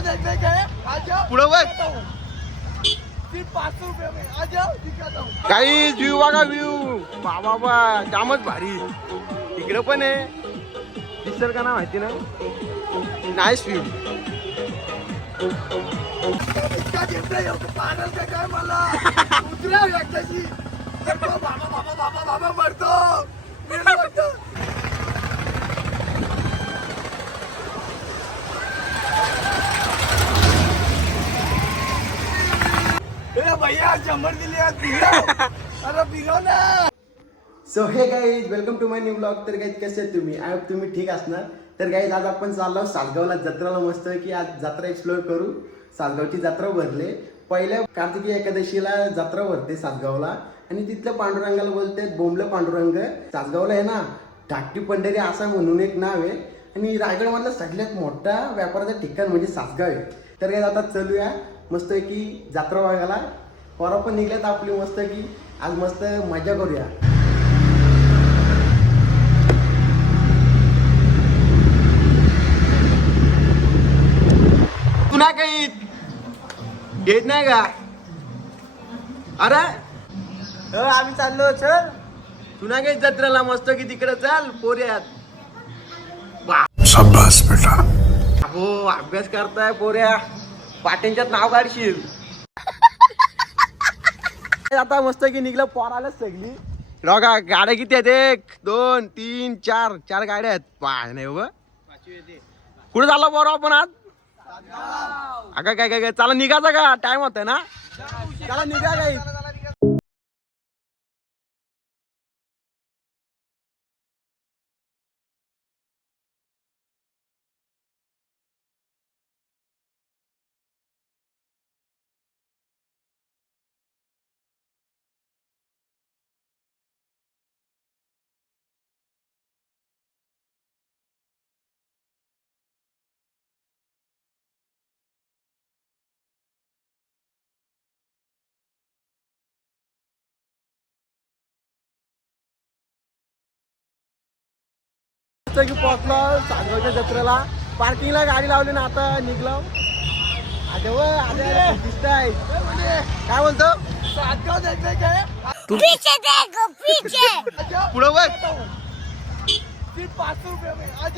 जाओ देखने गए आ जाओ पुढं बघ सिर्फ पाँच सौ रुपये में आ जाओ दिखाता हूँ। काही व्ह्यू बघा व्ह्यू बाबा बा जामच भारी. इकडं पण आहे. दिसर का ना माहिती ना? नाईस व्ह्यू क्या देख रहे हो पागल का काय मला? उतरा एकदाची बाबा बाबा बाबा बाबा बाबा मरतो मेरा मरतो ए नंबर दिले अरे फिरव ना. So hey guys welcome to my new blog तर गाईज कसे तुम्ही? आय होप तुम्ही ठीक असणार. तर गाईज आज आपण चाललो सासगावला. जत्राला मस्त की आज जत्रा एक्सप्लोर करू. सासगावची जत्रा भरले. पहिल्या कार्तिकी एकादशीला जत्रा भरते सासगावला. आणि तिथलं पांडुरंगाला बोलते बोंबलं पांडुरंग. सासगावला आहे ना धाकटी पंढरी असा म्हणून एक नाव आहे. आणि रायगडमधला सगळ्यात मोठा व्यापाराचं ठिकाण म्हणजे सासगाव आहे. तर काय आता चलूया. मस्त की जत्रा बघायला. पोरं पण निघल्यात आपली मस्त की आज मस्त मजा करूया. तुला काही देत नाही का? अरे आम्ही चाललो चल. तुला काही जत्रेला मस्त की तिकडे चाल पोऱ्यात बेटा. हो अभ्यास करताय पोऱ्या. पाट्यांच्यात नाव काढशील. आता मस्त की निघलं पोरालाच सगळी. बघा गाड्या किती आहेत? एक दोन तीन चार. चार गाड्या आहेत. पाय नाही हो, बाबा कुठे चालला पोरा आपण आज? अगं काय काय काय? चला निघायचं का टाइम होता ना? चला निघा काही. मस्त की पोचलो सागरच्या जत्रेला. पार्किंगला गाडी लावली ना आता निघलो. अरे व अरे दिसताय. काय बोलतो? सातगाव देखने गए पीछे देखो पीछे. आ जाओ पुढं बघ पाँच रुपये आ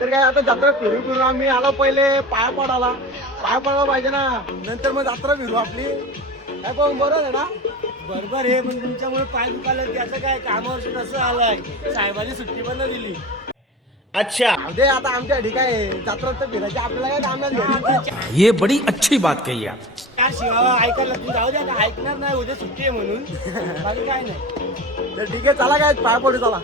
तर काय आता जत्रा फिरू फिरू आम्ही आलो पहिले पाया पडाला. पाया पडायला पाहिजे ना. नंतर मग जत्रा फिरू आपली. काय पण बरोबर आहे ना? बरोबर आहे पण तुमच्यामुळे पाय दुखायला त्याचं काय कामावर कसं आलाय? साहेबांनी सुट्टी पण दिली. अच्छा. दे आता आमच्या ठिकाणी जत्रा तर फिरायची. आपल्याला काय काम नाही ये बड़ी अच्छी बात कही आप. त्या शिवा ऐकायला तू जाऊ द्या का ऐकणार नाही. उद्या सुट्टी आहे म्हणून. बाकी काय नाही. तर ठीक आहे चला काय पाया पडू चला.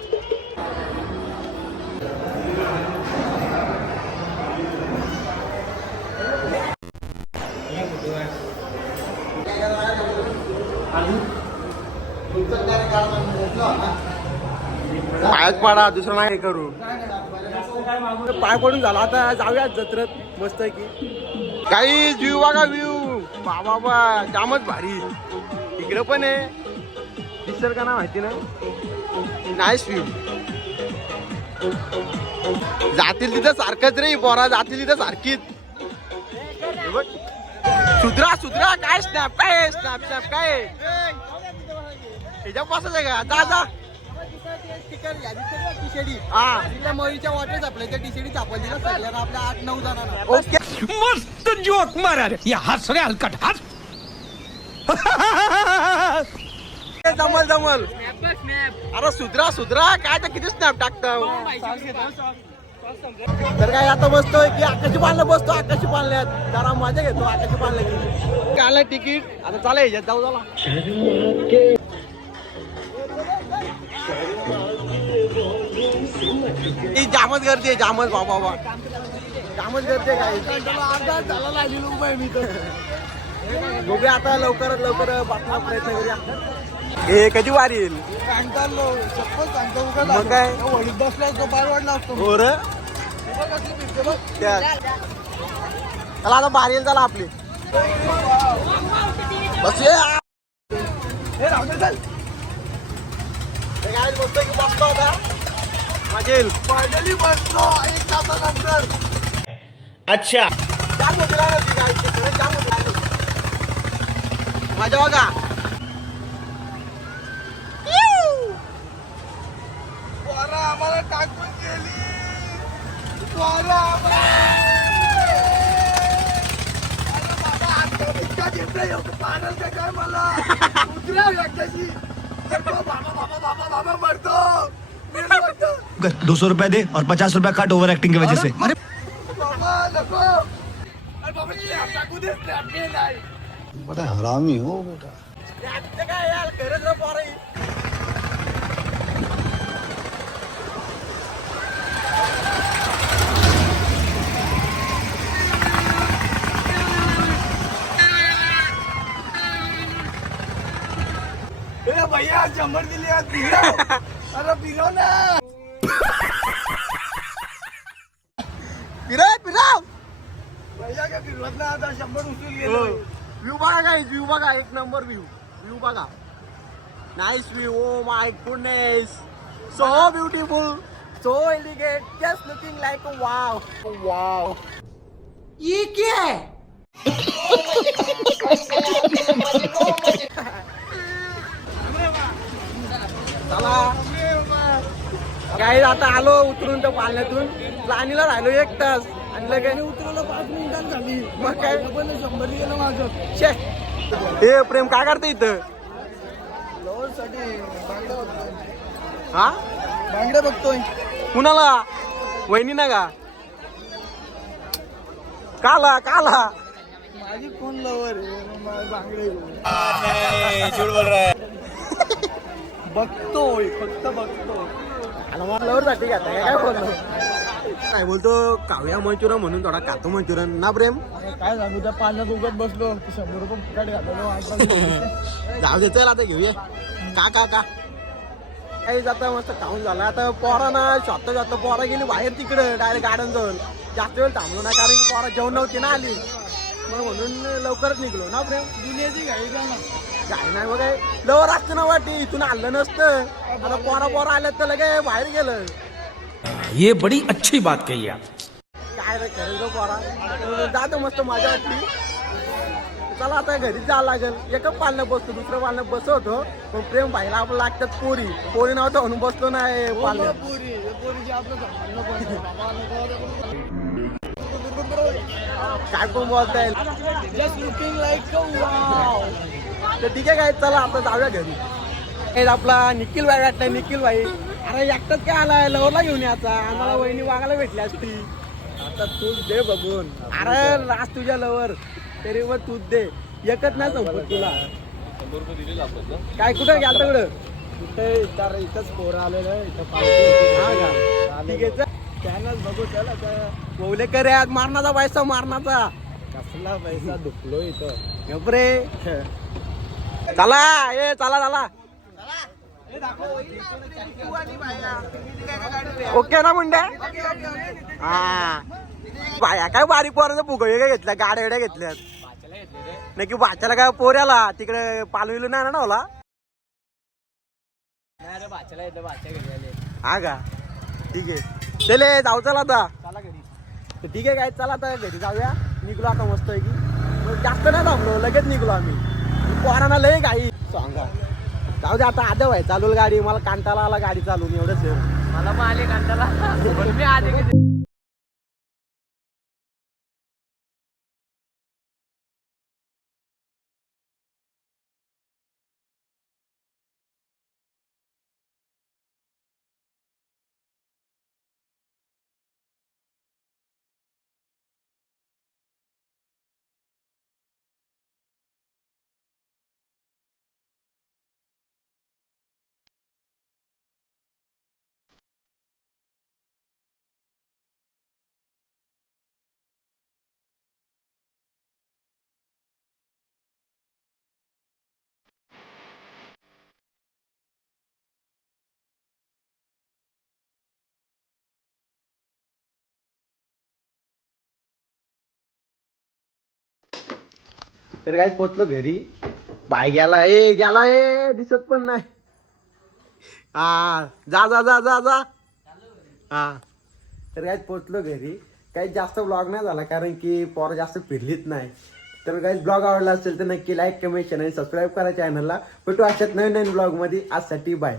पायाच पाडा दुसरं नाही करू. पाय पडून झाला आता जाऊया जत्रत मस्त की काही व्ह्यू बघा व्ह्यू बाबा बा भारी. इकडं पण आहे. दिसर का ना माहिती ना? नाईस व्ह्यू जातील तिथं सारखंच रे बोरा जातील तिथं सारखीच. सुधरा सुधरा. काय स्नॅप काय स्नॅप स्नॅप काय? त्याच्या पासच आहे का? जा जा. हा. तिथल्या मयूरच्या वाटेच आपल्या त्या टी आपण दिला सगळ्यांना आपल्या आठ नऊ जणांना ओके. मस्त जोक मारा रे. या हंस रे हलकट हंस जमल जमल. अरे सुधरा सुधरा. काय तर किती स्नॅप टाकता? तर काय आता बसतोय की आकाशी पालनं बसतो आकाशी पालण्यात जरा मजा घेतो आकाशी पालण्याची आलं तिकीट आता चालेल याच्यात जाऊ झाला ही जामच गर्दी आहे जामच बाबा बाबा. जामच गर्दी आहे काय अर्धा झाला लागलेलो उभा आहे मी तर बघूया आता लवकरात लवकर बातम्या प्रयत्न करूया. हे कधी वारी येईल? सांगतो मग काय? बसला तो पाय वाढला असतो. हो चला आता बारी येईल चला आपली. बस ये. येईल फायनली बसलो. एक तासानंतर. गाडी. मजा बघा पोरं आम्हाला टाकून गेली पोरं आम्हाला अरे बाबा, आता इतका जिंकला येऊ का? पागल का काय मला उतराव एकदाची. तर तो बाबा बाबा बाबा बाबा मरतो मी मरतो दो सौ रुपया दे और पचास रुपया काट ओवर एक्टिंग की वजह से बाबा नको अरे बाबा स्लॅब टाकू दे स्लॅब घे नाही याचं काय यार खरंच रे पोरं. आज फिरव अरे फिरव ना फिरव फिरव भैया काय फिरवत ना आता शंभर उचलून. गेलो व्ह्यू बघा काय व्ह्यू बघा एक नंबर व्ह्यू व्ह्यू बघा nice view oh my goodness so beautiful so elegant just looking like wow wow ये क्या है चला काय आता आलो उतरून त्या पाण्यातून राणीला राहिलो एक तास. आणि लगेच उतरवलं पाच मिनिटात झाली. मग काय? पण शंभर गेलं माझं. छे हे प्रेम काय करते इथं? हा? बांगड्या बघतोय. कुणाला? वहिनी ना का? काला काला. माझी कोण लवर आहे बांगडे बघतोय फक्त बघतोय. साठी काय बोलतो? काय बोलतो काव्या मंचुरन म्हणून थोडा कातो मंचुरन ना प्रेम? काय झालं त्या पाण्यात उगत बसलो शंभर रुपये फुकट जाऊ दे चल आता घेऊया. का का का? काही जाता मस्त खाऊन झालं. आता पोरा ना स्वतः स्वतः पोरा गेली बाहेर तिकडे डायरेक्ट गार्डन जाऊन जास्त वेळ थांबलो ना कारण की पोरा जेवण नव्हती ना आली. मग म्हणून लवकरच निघलो. ना प्रेम? दुनियाची घाई झाला. काय नाही बघ. काय लवर असतं ना वाटी इथून आलं नसतं. आता पोरा पोरा आलं तर लगे बाहेर गेलं. ये बड़ी अच्छी बात कही आप। काय रे खरं रे पोरा. जातो मस्त मजा वाटली चला आता घरी जावं लागेल. एकच पालनं बसतो दुसरं पालनं बसवतो. पण प्रेम भाईला आपलं लागतात पोरी. पोरी नव्हतं म्हणून बसलो नाही पालनं पोरी. हे. बाबा, नको, काय पण बोलता येईल like a wow. तर ठीक आहे काय चला आता जाऊया घरी. हे आपला निखिल भाई वाटतं निखिल भाई. अरे एकटाच काय आलाय? लवरला घेऊन याचा आम्हाला वहिनी वागायला भेटली असती आता तूच दे बघून. अरे लास्ट तुझ्या लवर तरी मग तूच दे. एकच नाही संपत तुला. काय कुठं घ्या तिकडं कुठे? तर इथंच पोरं आलेलं इथं का? ठीक आहे चल. त्यानंच बघू करे आज मारणाचा पैसा मारणाचा. कसला पैसा दुखलो इथं. गपरे चला ए चला चला. ओके ना मुंड्या हा. बाया काय बारीक पोराचं भुगळे काय घेतल्या? गाड्या गाड्या घेतल्यात. नाही की बाच्याला काय पोऱ्याला तिकडे पालविलो नाही ना होला हा का? ठीक आहे. चले जाऊ चला आता. चला घरी ठीक आहे काय चला आता घरी जाऊया. निघलो आता मस्त आहे की जास्त नाही थांबलो लगेच निघलो आम्ही. पोरांना लय गाई सांगा. जाऊ दे आता आदव आहे. चालू गाडी. मला कांटाला आला गाडी चालून. एवढंच आहे. मला पण आले मी आधी तर काय पोचलो घरी. बाय गेला ए गेला ए दिसत पण नाही. हा जा जा जा जा जा. हा. तर काय पोचलो घरी. काही जास्त ब्लॉग नाही झाला कारण की पोरं जास्त फिरलीच नाही. तर काही ब्लॉग आवडला असेल तर नक्की लाईक कमेंट आणि सबस्क्राईब करा चॅनलला भेटू अशात नवीन नवीन ब्लॉगमध्ये आजसाठी बाय